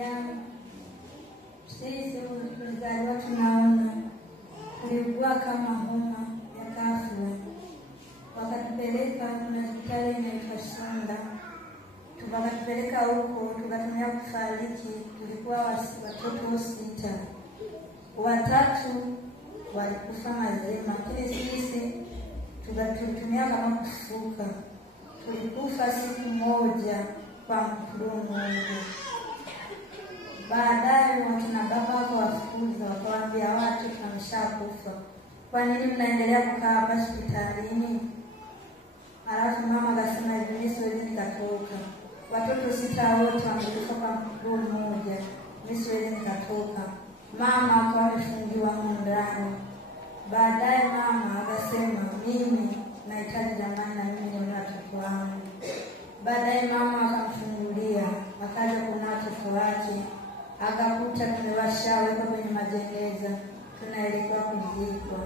yangu. Sisi tulizaliwa tunaona, tulikuwa kama homa ya ghafla. Wakatupeleka kuna hospitali inaitwa Sunda. Tukatupeleka huko, tukatumia kufariki. Tulikuwa watoto 6. 3 walikufa mazima, lakini sisi tukatumia kama kufuka. Tulikufa siku moja kwa mdomo. Baadaye wakina baba wakawafukuza, wakawaambia watu tumeshakufa. Kwa nini mnaendelea kukaa hapa hospitalini? Alafu mama akasema hivi, siwezi nikatoka. Watoto 6 wote wamekufa kwa mdomo mmoja. Mimi siwezi nikatoka. Mama akawa amefungiwa ndani. Baadaye mama akasema mimi nahitaji jamani na mimi ni watoto wangu. Baadaye mama akamfungulia, akaja kuna watoto wake. Akakuta tumewashaweka kwenye majeneza, tunaelekea kuzikwa.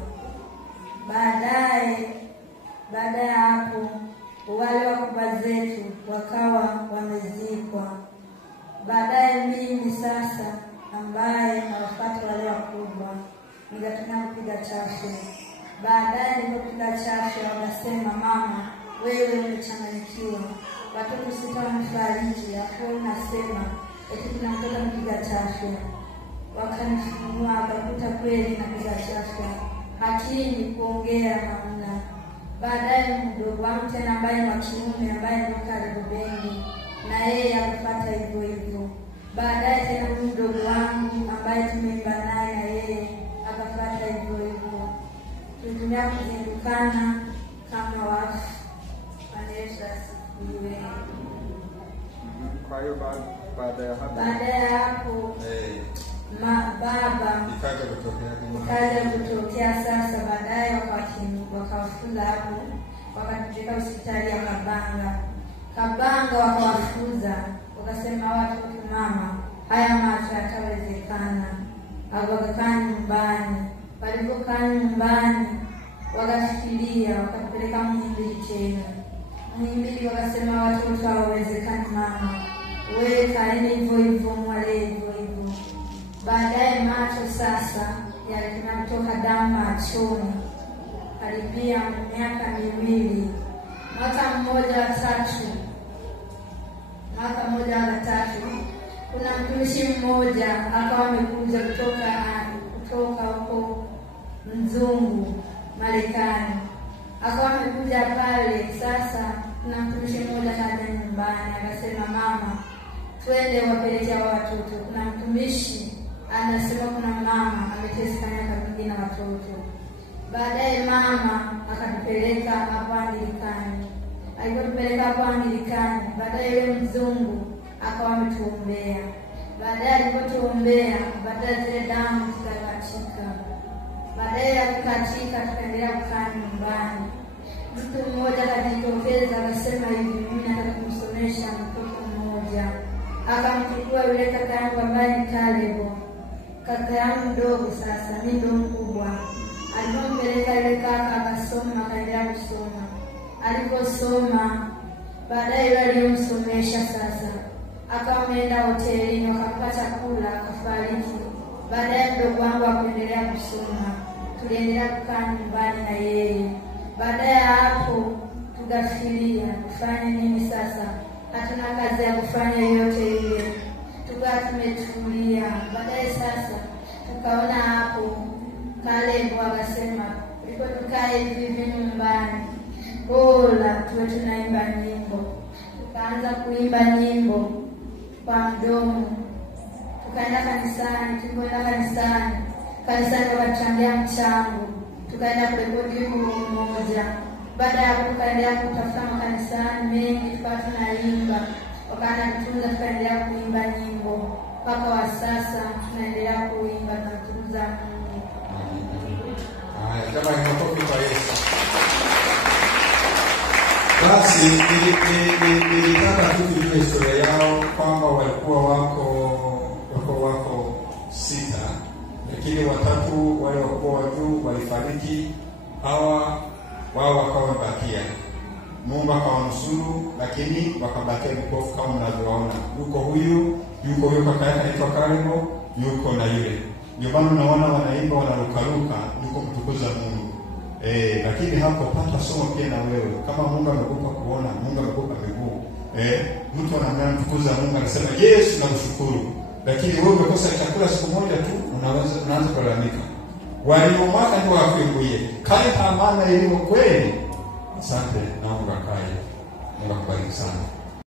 Baada ya hapo wale wakubwa zetu wakawa wamezikwa. Baadaye mimi sasa ambaye nawafuata wale wakubwa nikatumia kupiga chafya. Baadaye nilipopiga chafya wakasema mama wewe umechanganyikiwa. Watoto 6 wamefariki, hapo unasema eti tunamtoka kupiga chafya. Wakanifungua wakakuta kweli napiga chafya, lakini kuongea hamna. Baadaye mdogo wangu tena ambaye ni wa kiume ambaye ni karibu bendi, na yeye akapata hivyo hivyo. Baadaye tena mdogo wangu ambaye tumeimba naye na yeye akapata hivyo hivyo. Tulitumia kuzindukana kama wafu. Kwa hiyo baada ya hapo baba ikaja kutokea sasa. Baadaye wakawafuza hapo, wakatupeleka hospitali ya Kabanga wakawafuza. Wakasema watoto mama haya macho yatawezekana. Wakakaa nyumbani. Walipokaa nyumbani wakafikiria, wakapeleka Muhimbili tena. Muhimbili wakasema watoto hawawezekani mama, wewe kaeni hivyo hivyo, mwale hivyo hivyo. Baadaye macho sasa yalikuwa kutoka damu machoni karibia miaka 2. Mwaka mmoja wa 3 kuna mtumishi mmoja akawa amekuja kutoka huko mzungu Marekani. Akawa amekuja pale. Sasa kuna mtumishi mmoja kaja nyumbani akasema mama twende wapelekea watoto. Kuna mtumishi anasema kuna mama ameteseka miaka mingi na watoto. Baadaye mama akatupeleka hapo Anglikani. Alipopeleka hapo Anglikani, baadaye yule mzungu akawa ametuombea. Baadaye alipotuombea, baadaye zile damu zikakatika. Baadaye akakatika, tukaendelea kukaa nyumbani. Mtu mmoja akajitokeza akasema hivi, mimi nataka kumsomesha mtoto mmoja. Akamchukua yule kaka yangu ambaye ni Kalebo, kaka yangu mdogo, sasa mimi ndo mkubwa. Alipompeleka yule kaka akasoma, akaendelea kusoma. Aliposoma, baadaye yule aliyemsomesha sasa akawa ameenda hotelini, wakampa chakula, akafariki. Baadaye mdogo wangu akaendelea kusoma. Tuliendelea kukaa nyumbani na yeye. Baada ya hapo tukafikiria kufanya nini sasa? Hatuna kazi ya kufanya yote ile. Tukawa tumetulia. Baadaye sasa tukaona hapo Kalebo akasema tuliko tukae hivi nyumbani, bora tuwe tunaimba nyimbo. Tukaanza kuimba nyimbo kwa mdomo. Tukaenda kanisani. Tulipoenda kanisani wakachangia mchango. Tukaenda kurekodi wimbo mmoja. Baada ya tukaendelea kutafuta makanisani mengi, tukawa tunaimba. Wakaanza kutunza, tukaendelea kuimba nyimbo. Mpaka wa sasa tunaendelea kuimba na kutunza Mungu. Kama makofi kwa Yesu. Basi nilitaka tu tujue historia yao, kwamba walikuwa wako 6, lakini 3 wale walikuwa watu walifariki, wao wakawa wamebakia. Mungu akawanusuru, lakini wakabakia vipofu kama mnavyoona. Yuko huyu yuko huyo kaka yake anaitwa Karimo, yuko na yule. Ndio maana unaona wanaimba wanarukaruka, yuko kutukuza Mungu. Lakini hapo pata somo pia na wewe. Kama Mungu amekupa kuona, Mungu amekupa miguu. Mtu anamwambia tukuza Mungu, anasema Yesu nakushukuru. Lakini wewe umekosa chakula siku moja tu, unaanza kulalamika. Waliomaka ndio wakuingie. Kale amana elimu kweli. Asante na Mungu akaye. Mungu akubariki sana.